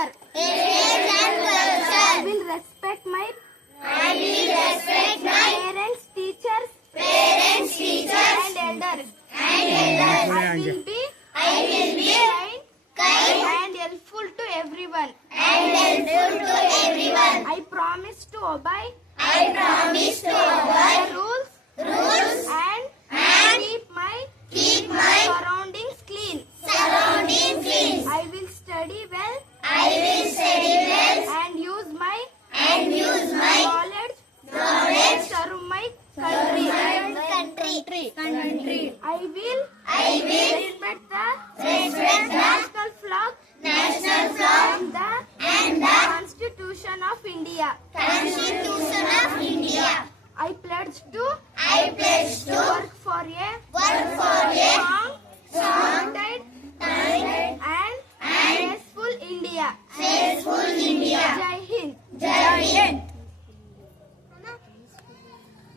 culture. I will respect my parents, teachers, and elders. I will be kind and helpful to everyone. I promise to obey the rules and keep my surroundings clean. I will study well and use my knowledge to serve my country. I will respect the national flag and the Constitution of India. I pledge to work for a